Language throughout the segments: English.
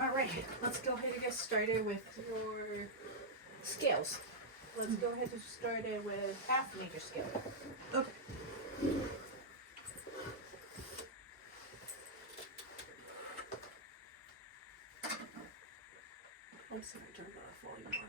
Alright, let's go ahead and get started with your scales. Let's go ahead and start it with F major scale. Okay. I'm sorry, turn the volume on.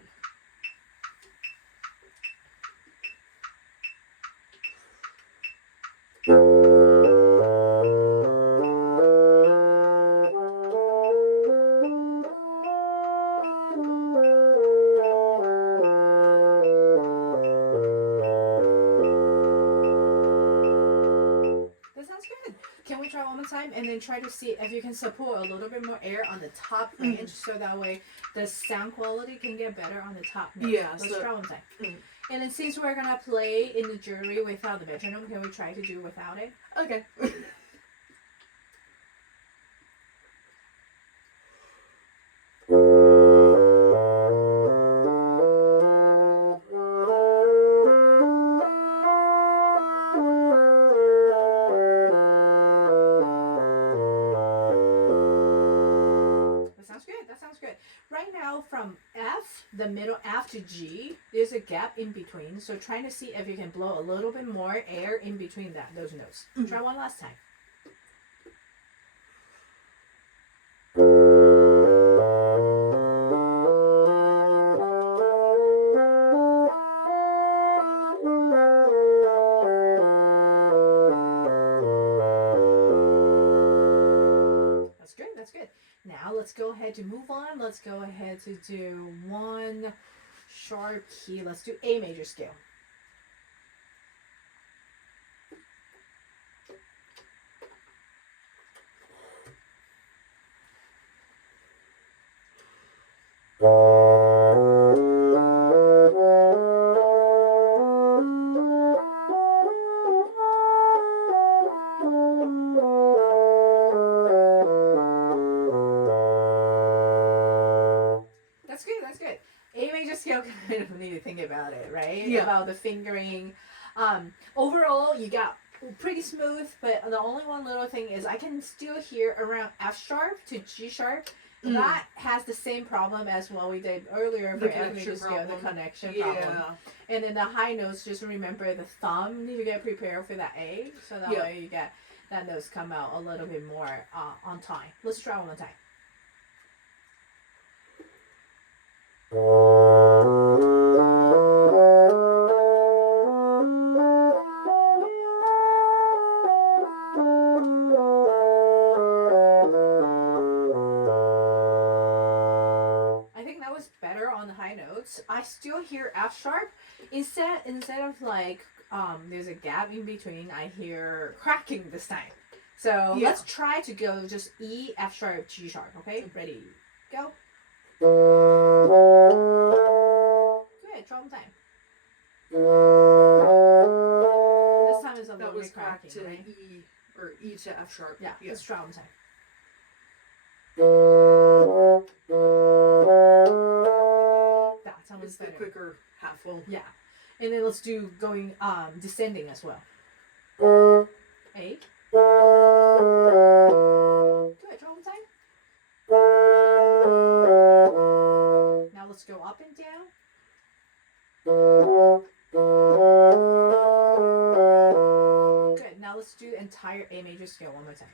That sounds good. Can we try one more time and then try to see if you can support a little bit more air on the top range so that way the sound quality can get better on the top note. Yeah, Let's so- try one time. And then since we're gonna play in the jury without the metronome, can we try to do without it? Okay. That sounds good. Right now, from F, the middle F to G, there's a gap in between. So trying to see if you can blow a little bit more air in between those notes. Try one last time. That's good. Now let's go ahead to move on. Let's go ahead to do one sharp key. Let's do A major scale. That's good. A major scale, kind of need to think about it, right? Yeah. About the fingering. Overall, you got pretty smooth, but the only one little thing is I can still hear around F sharp to G sharp. That has the same problem as what we did earlier for F major scale, the connection problem. And then the high notes, just remember the thumb, need to get prepared for that A, so that way you get that notes come out a little bit more on time. Let's try one more time. I think that was better on the high notes. I still hear F sharp. Instead of like there's a gap in between, I hear cracking this time. So let's try to go just E, F sharp, G sharp, okay? Ready, go. Good, try one time. This time is a little bit cracking, to right? E, or E to F sharp. Yeah, let's try one time. That sounds It's better. the quicker half full. Yeah. And then let's do going descending as well. A. Good, try one time. Now let's go up and down. Good. Now let's do the entire A major scale one more time.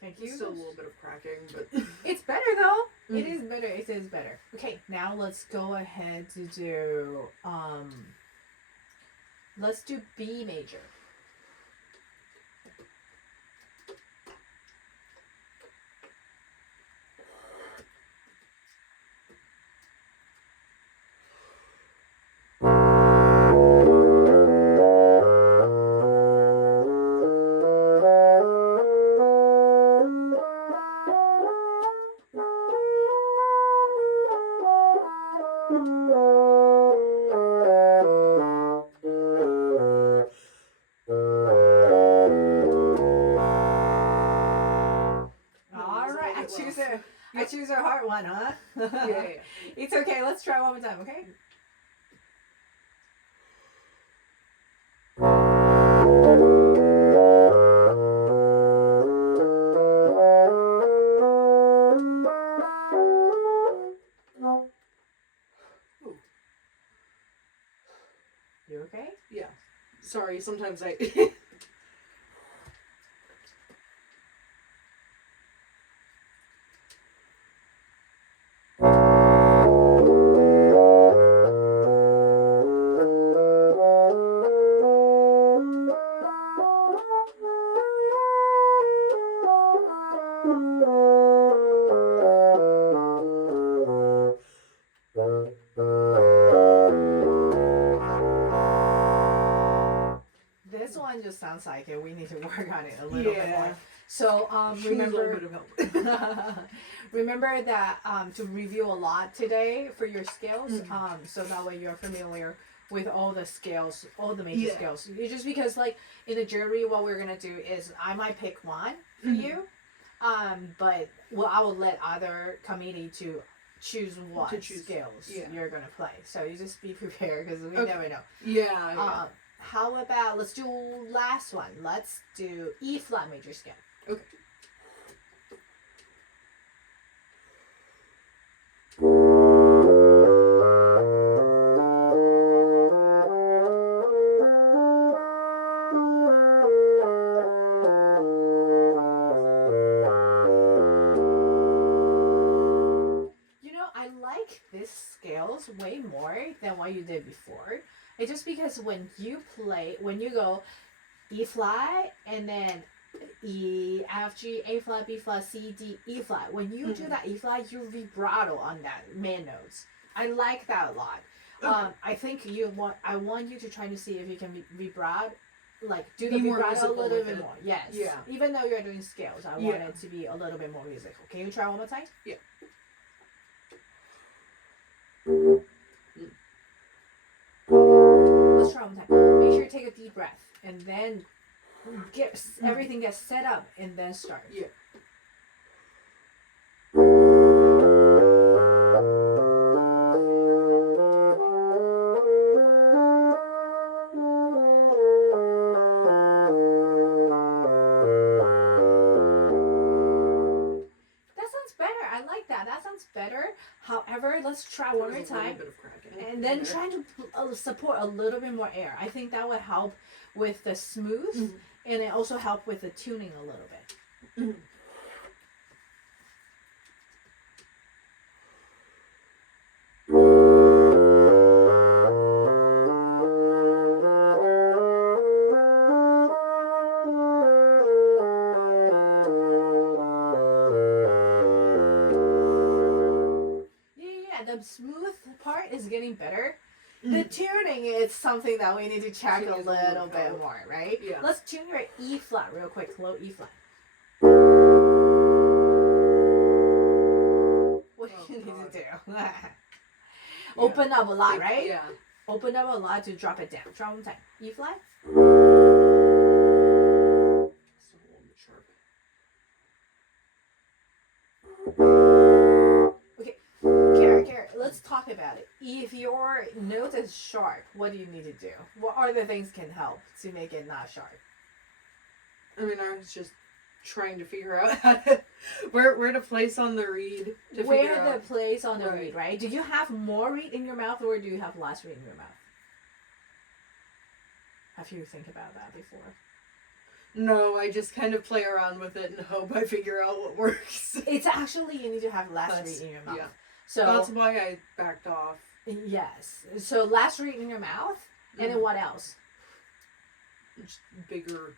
Thank you. Still a little bit of cracking, but It's better though. It is better. It is better. Okay, now let's go ahead to do let's do B major. I choose a hard one, huh? Yeah. It's okay. Let's try one more time, okay? Ooh. You okay? Yeah. Sorry, sometimes I. This one just sounds like it. We need to work on it a little bit more. Yeah. So She needs a little remember, bit of help. remember that to review a lot today for your scales. Mhm. So that way you're familiar with all the scales, all the major Yeah. scales. It's just because like in the jury, what we're gonna do is I might pick one for Mhm. you, but well I will let other committee to choose what To choose, scales yeah. you're gonna play. So you just be prepared because we Okay. never know. Yeah. How about let's do last one. Let's do E flat major scale. Okay. You know, I like this scales way more than what you did before. It's just because when you go E flat and then E, F, G, A flat, B flat, C, D, E flat. When you do Mhm. that E flat, you vibrato on that man notes. I like that a lot. Okay. I think I want you to try to see if you can vibrato, like do Be the more vibrato a musical little with bit it. more. Yes. Yeah. Even though you're doing scales, I Yeah. want it to be a little bit more musical. Can you try one more time? Yeah. Let's try one more time. Make sure you take a deep breath and then get everything gets set up and then start. Yeah. That sounds better. I like that. That sounds better. However, let's try There one was more a little time. bit of cracking And in then there. try to support a little bit more air. I think that would help with the smooth, Mhm. and it also help with the tuning a little bit. Mhm. Yeah, the smooth part is getting better. The Mhm. tuning is something that we need to check She a needs little bit help. more, right? Yeah. Let's tune your E flat real quick, low E flat. What do Oh, you need God. to do? Yeah. Open up a lot, Like, right? Yeah. Open up a lot to drop it down. Try one more time. E flat. Still a little bit sharp. Kara, let's talk about it. If your note is sharp, what do you need to do? What other things can help to make it not sharp? I mean, I was just trying to figure out how to, where to place on the reed to Where figure the out. place on the Right. reed, right? Do you have more reed in your mouth or do you have less reed in your mouth? Have you think about that before? No, I just kind of play around with it and hope I figure out what works. It's actually you need to have less That's- reed in your mouth. yeah. So That's why I backed off. yes. So less reed in your mouth, and then what else? Just bigger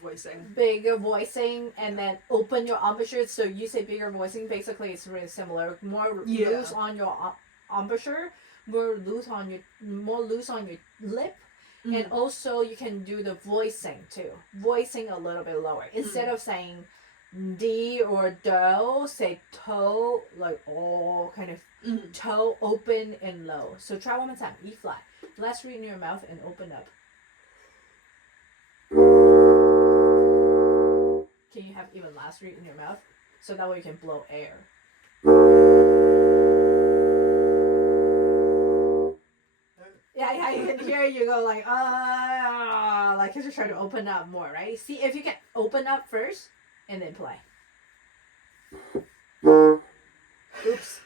voicing. Bigger voicing, and then open your embouchure. So you say bigger voicing. Basically, it's really similar. More Yeah. loose on your embouchure, more loose on your lip, and Mhm. also you can do the voicing too. Voicing a little bit lower instead of saying D or do. Say toe, like oh, kind of Mhm. toe open and low. So try one more time. E flat. Less reed in your mouth and open up. Can you have even less reed in your mouth? So that way you can blow air. I can hear you go like like you're trying to open up more, right? See if you can open up first and then play. Oops.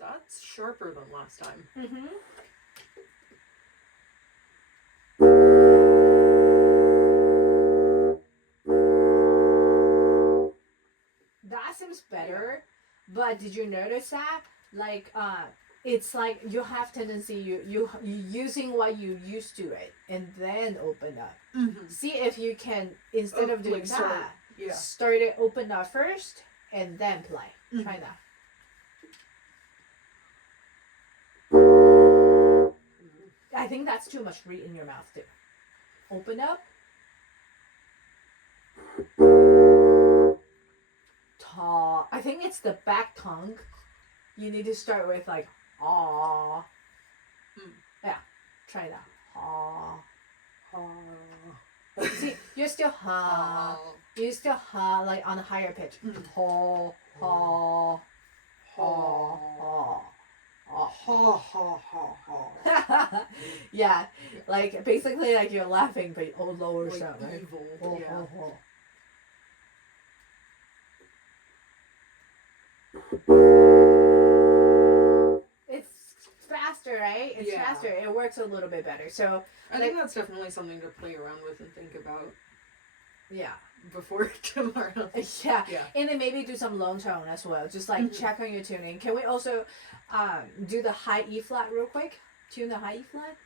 That's sharper than last time. Mm-hmm. That seems better, but did you notice that? Like, it's like you have tendency you using what you used to it and then open up. Mm-hmm. See if you can instead of doing like start, that, yeah. start it open up first and then play. Mm-hmm. Try that. I think that's too much read in your mouth too. Open up. Ta. I think it's the back tongue. You need to start with like ah. Yeah. Try that. Ha. See, you're still ha. You still ha like on a higher pitch. Ha ha ha ha. Ha ha ha. Yeah, like basically like you're laughing but lower Like sound, right? evil. Ho, Yeah. ho, ho. It's faster, right? It's Yeah. faster. It works a little bit better. So I think that's definitely something to play around with and think about yeah. before tomorrow. Yeah. Yeah. And then maybe do some lone tone as well. Just like check on your tuning. Can we also do the high E flat real quick? Tune the high E flat.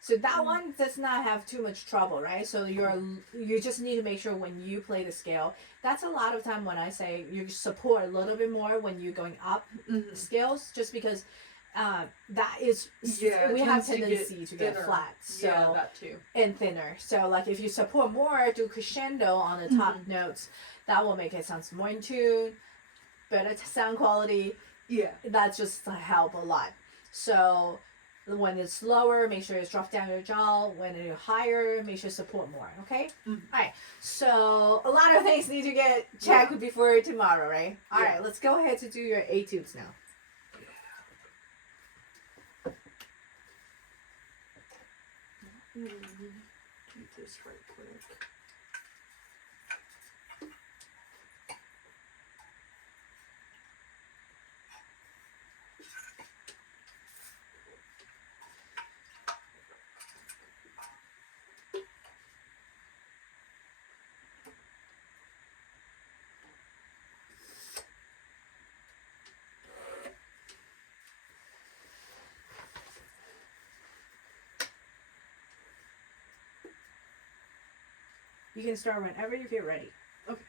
So that one does not have too much trouble, right? So you just need to make sure when you play the scale. That's a lot of time when I say you support a little bit more when you're going up scales, just because that is we have tendency to get flat. So yeah, that too. And thinner. So like if you support more, do crescendo on the top notes, that will make it sound more in tune, better sound quality. Yeah. That just help a lot. So when it's lower, make sure it's drop down your jaw. When it's higher, make sure support more. Okay. All right. So a lot of things need to get checked before tomorrow, right? All right. Let's go ahead to do your etudes now. Do this right quick. You can start whenever you feel ready. Okay.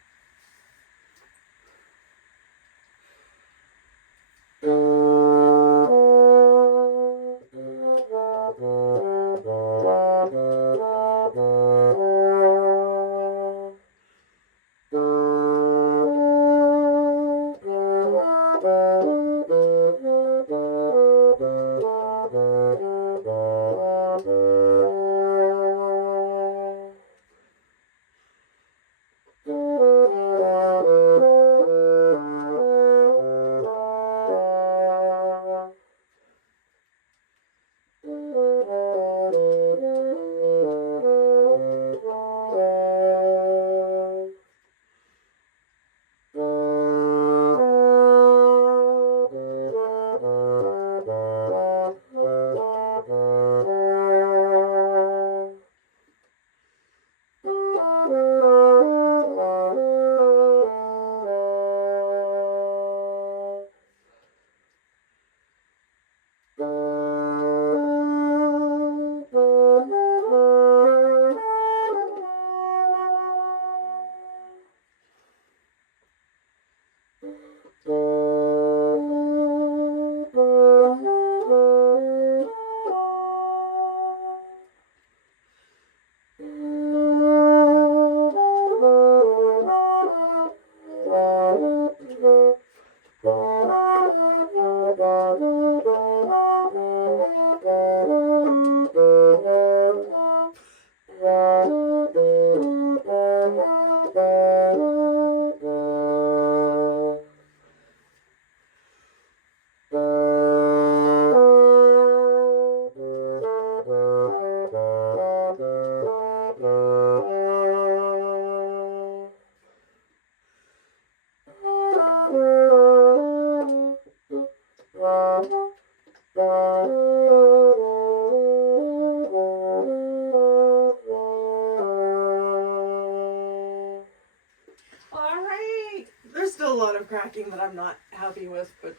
of cracking that I'm not happy with, but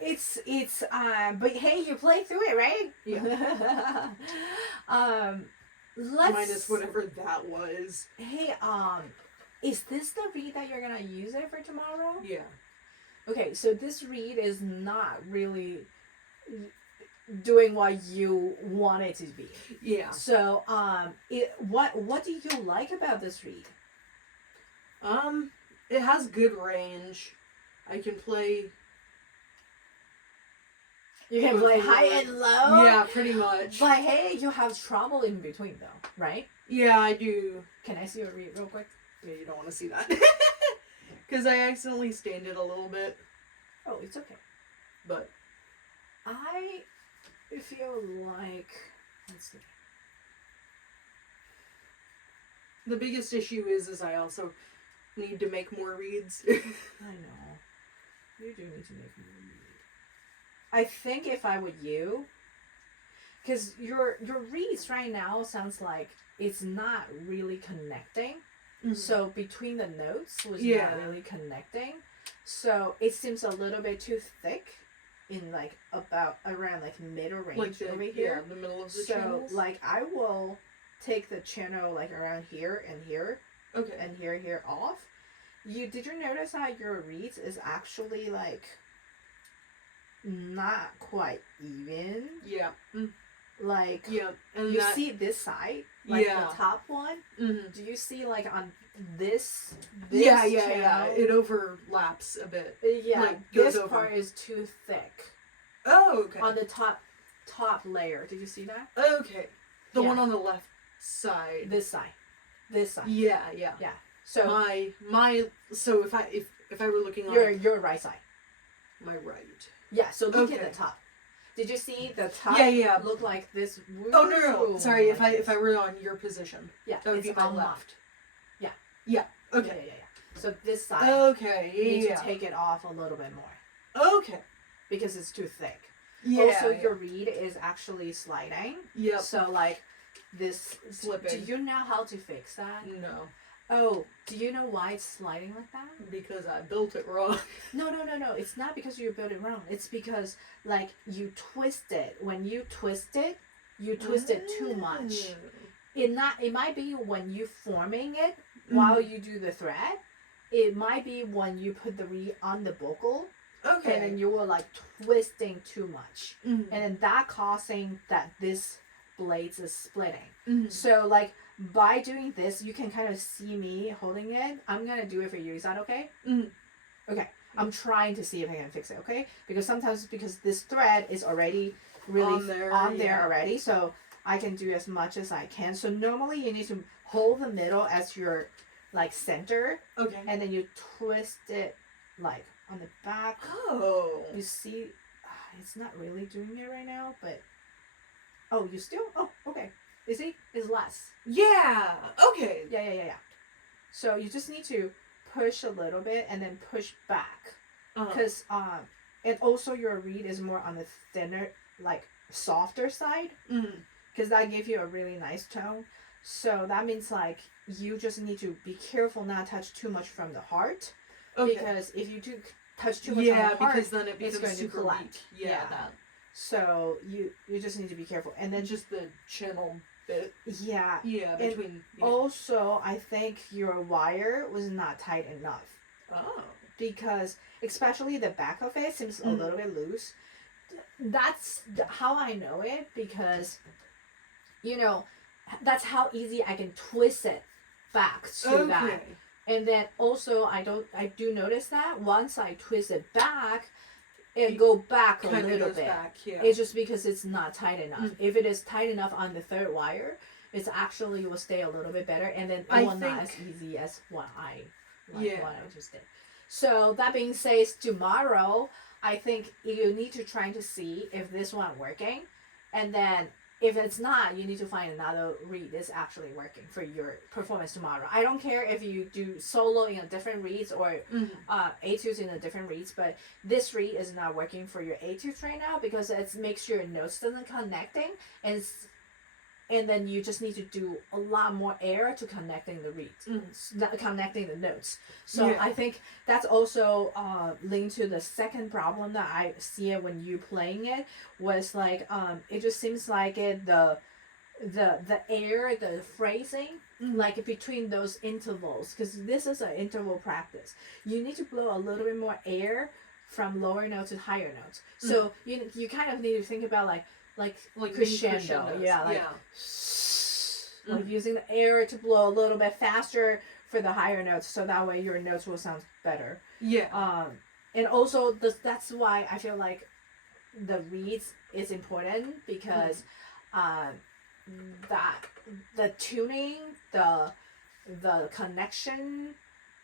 It's but hey, you play through it, right? Yeah. Let's minus whatever that was. Hey, is this the read that you're gonna use it for tomorrow? Yeah. Okay, so this read is not really doing what you want it to be. Yeah. So, what do you like about this read? It has good range. I can play. You can play high and low. Yeah, pretty much. But hey, you have trouble in between though, right? Yeah, I do. Can I see your read real quick? Yeah, you don't want to see that. Because I accidentally stained it a little bit. Oh, it's okay. But I feel like, let's see. The biggest issue is I also need to make more reads. I know. You do need to make more read. I think if I were you, because your reads right now sounds like it's not really connecting. Mhm. So between the notes was Yeah. not really connecting. So it seems a little bit too thick in like about around like middle range Like the, over here. the middle of the So channels. like I will take the channel like around here and here Okay. and here off. Did you notice how your reads is actually like not quite even? Yeah. Like Yeah. And you that, see this side, like Yeah. the top one. Mhm. Do you see like on this Yeah. channel? It overlaps a bit. Yeah, like, goes this over. part is too thick Oh, okay. on the top layer. Did you see that? Okay. The Yeah. one on the left side. This side. Yeah. Yeah. So My so if I were looking on your right side. my right. Yeah. So look at Okay. the top. Did you see the top? Yeah. Look like this. Oh no. Sorry, like if I this. were on your position. Yeah, that would it's be my on left. Yeah. Yeah. Yeah, Okay. yeah. So this side, Okay. you need Yeah. to take it off a little bit more Okay. because it's too thick. Yeah. Also, your reed is actually sliding. Yep. So like this. Slipping. Do you know how to fix that? No, Oh, do you know why it's sliding like that? because I built it wrong. No. It's not because you built it wrong. It's because like you twist it. When you twist it, you twist it too much. It might be when you forming it while you do the thread. It might be when you put the reed on the buckle Okay. and then you were like twisting too much. Mhm. And then that causing that this blades is splitting. Mhm. So like by doing this, you can kind of see me holding it. I'm gonna do it for you. Is that okay? Mhm. Okay. I'm trying to see if I can fix it. Okay. Because sometimes because this thread is already really On there, yeah. already, so I can do as much as I can. So normally you need to hold the middle as your like center, Okay. and then you twist it like on the back. Oh. You see, it's not really doing it right now, but you still okay. You see, it's less. Yeah. Okay. Yeah. So you just need to push a little bit and then push back, Uh-huh. because and also your reed is more on the thinner, like softer side, Mhm. because that gives you a really nice tone. So that means like you just need to be careful not to touch too much from the heart, Okay. because if you do touch too much from Yeah, the heart, because then it it's becomes going to super collapse. weak. Yeah. Yeah. That. so you just need to be careful. And then And just the channel bit. yeah. Yeah. Between. Yeah. Also, I think your wire was not tight enough, Oh. because especially the back of it seems a Mm. little bit loose. That's how I know it, because that's how easy I can twist it back to that. Okay. And then also I do notice that once I twist it back, it You go back a Kind of little goes bit. back. Yeah. It's just because it's not tight enough. Mm. If it is tight enough on the third wire, it's actually will stay a little bit better, and then it I will not as think- easy as what I Yeah. just did. So that being said, tomorrow I think you need to try to see if this one working, and then if it's not, you need to find another reed that's actually working for your performance tomorrow. I don't care if you do solo in a different reeds or Mhm. etudes in a different reeds, but this reed is not working for your etudes right now because it makes your notes doesn't connecting, and and then you just need to do a lot more air to connecting the reeds, connecting the notes. So Yeah. I think that's also linked to the second problem that I see it when you playing it was like it just seems like the air, the phrasing, like between those intervals, because this is an interval practice. You need to blow a little bit more air from lower notes to higher notes. So you kind of need to think about like crescendo, crescendos. yeah, like Yeah. like using the air to blow a little bit faster for the higher notes, so that way your notes will sound better. Yeah. And also that's why I feel like the reeds is important because that the tuning, the connection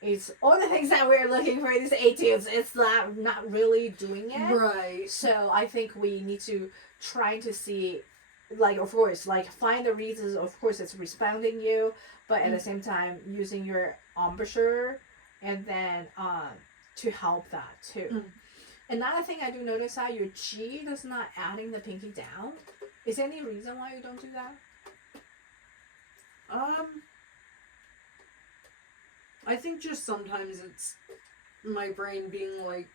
is all the things that we're looking for in these etudes. It's not really doing it. Right. So I think we need to try to see, like, of course, like find the reasons. Of course, it's responding you, but at the same time using your embouchure and then to help that too. Another thing I do notice that your G does not adding the pinky down. Is there any reason why you don't do that? I think just sometimes it's my brain being like,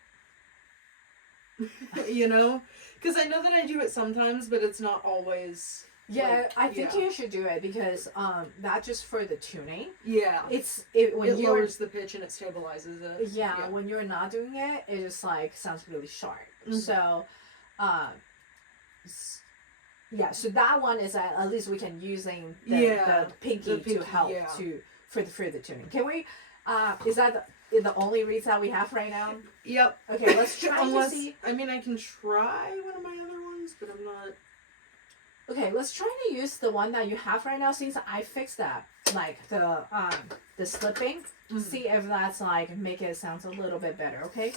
you know, because I know that I do it sometimes, but it's not always. Yeah, like, I think you should do it because not just for the tuning. Yeah. When it you're lowers the pitch and it stabilizes it. yeah, when you're not doing it, it just like sounds really sharp. Mhm. So, yeah. So that one is at least we can using the pinky to help to for the tuning. Can we? Is that the only reads that we have right now? Yep. Okay, let's try Unless, to see. I mean, I can try one of my other ones, but I'm not. Okay, let's try to use the one that you have right now since I fixed that, like the slipping. See if that's like make it sound a little bit better. Okay.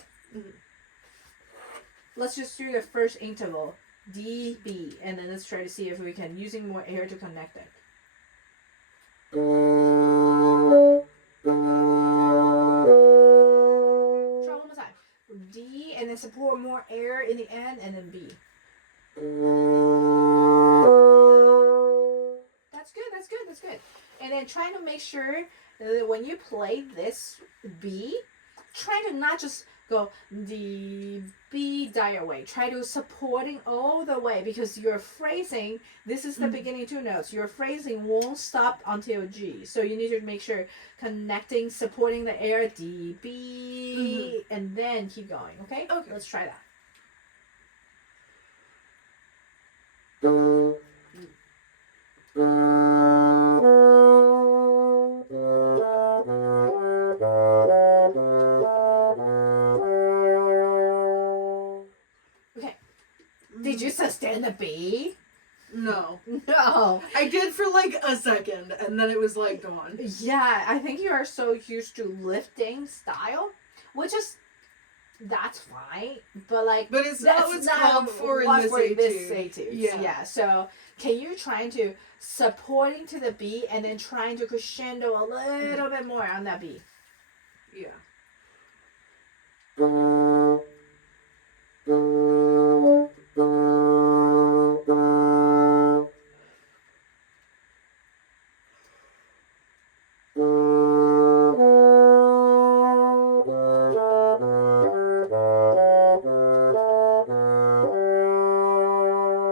Let's just do the first interval, D, B, and then let's try to see if we can using more air to connect it. Try one more time. D, and then support more air in the end, and then B. That's good, that's good, that's good. And then try to make sure that when you play this B, try to not just go D, B, die away. Try to supporting all the way because your phrasing, this is the beginning two notes. Your phrasing won't stop until G. So you need to make sure connecting, supporting the air, D, B, and then keep going, okay? Okay. Let's try that. Okay. Did you sustain the B? No. No. I did for like a second, and then it was like gone. Yeah, I think you are so used to lifting style, which is that's fine, but like But it's not what's called for in this etude. Yeah. So can you trying to supporting to the B and then trying to crescendo a little bit more on that B? Yeah.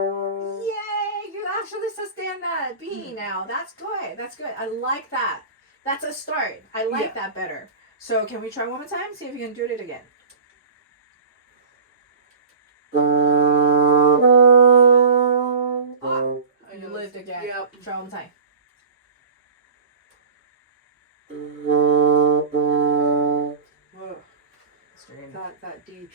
Yay! You actually sustain that B now. That's good. That's good. I like that. That's a start. I like that better. So can we try one more time? See if you can do it again. Oh, I you know. lived again. Yep. Try one more time. Whoa. Stream. That D.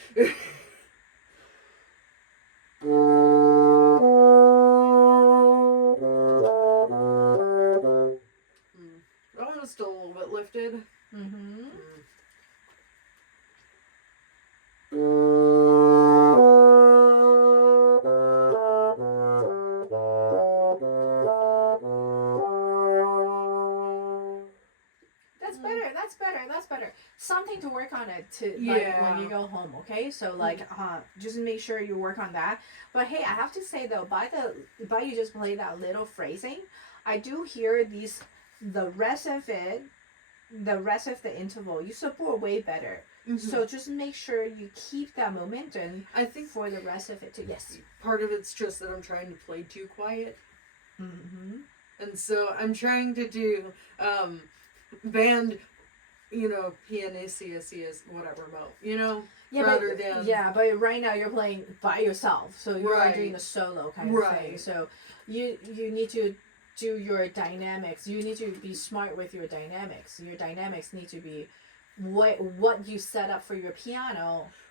That one was still a little bit lifted. Mm-hmm. that's better. Something to work on it to like Yeah. when you go home. Okay, so like just make sure you work on that. But hey, I have to say though, by you just play that little phrasing, I do hear these the rest of it, the rest of the interval you support way better. Mhm. So just make sure you keep that momentum I think for the rest of it too. Yes. part of it's just that I'm trying to play too quiet. Mm-hmm. And so I'm trying to do band, pianissima, whatever mode, Yeah, rather but than yeah, but right now you're playing by yourself, so you are Right. doing a solo kind of thing. Right. So you need to do your dynamics. You need to be smart with your dynamics. Your dynamics need to be what you set up for your piano.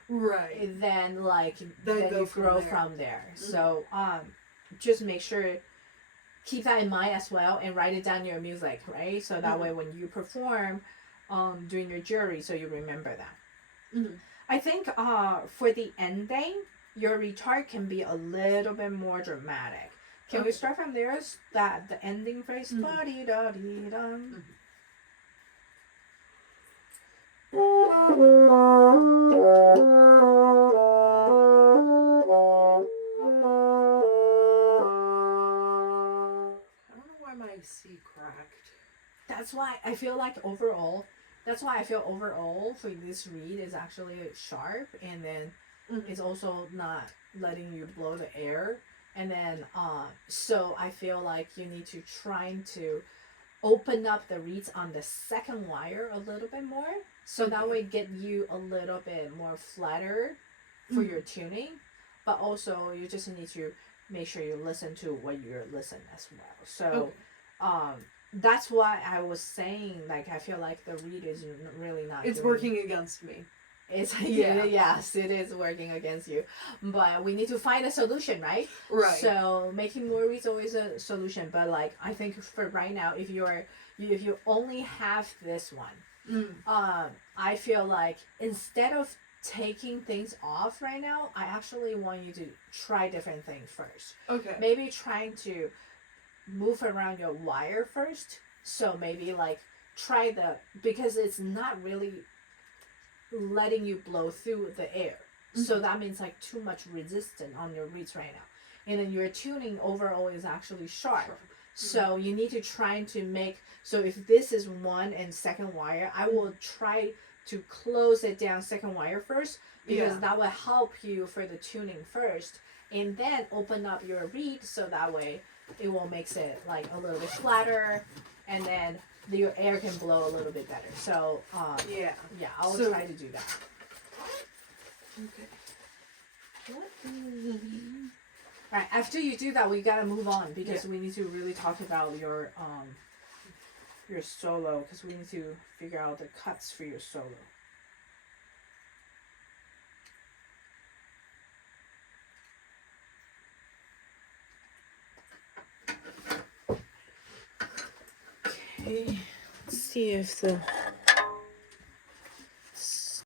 right. Then like Then then go you from grow there. from there. Mhm. So just make sure keep that in mind as well and write it down in your music, right? So that Mhm. way when you perform during your jury, so you remember that. Mhm. I think for the ending, your retard can be a little bit more dramatic. Can we Okay. start from there? That the ending phrase? Mhm. Ba-dee-da-dee-dum. I don't know why my C cracked. That's why I feel like overall. That's why I feel overall for this read is actually sharp, and then Mhm. it's also not letting you blow the air. And then so I feel like you need to try to open up the reeds on the second wire a little bit more, so that Okay. way get you a little bit more flatter for Mhm. your tuning, but also you just need to make sure you listen to what you're listening as well. So Okay. that's why I was saying like I feel like the reed is really not It's doing, working against me. it's Yeah. yes, it is working against you, but we need to find a solution, right? Right. So making more reads always a solution, but like I think for right now, if you only have this one, Mm. I feel like instead of taking things off right now, I actually want you to try different things first. Okay. Maybe trying to move around your wire first. So maybe like try because it's not really letting you blow through the air. So Mhm. that means like too much resistance on your reeds right now. And then your tuning overall is actually sharp. So you need to try to make, so if this is one and second wire, I will try to close it down second wire first, because Yeah. that will help you for the tuning first, and then open up your reed so that way it will makes it like a little bit flatter, and then your air can blow a little bit better. So Yeah. yeah, I'll So- try to do that. Okay. Let me. Alright, after you do that, we gotta move on because Yeah. we need to really talk about your solo, because we need to figure out the cuts for your solo. Okay, let's see if the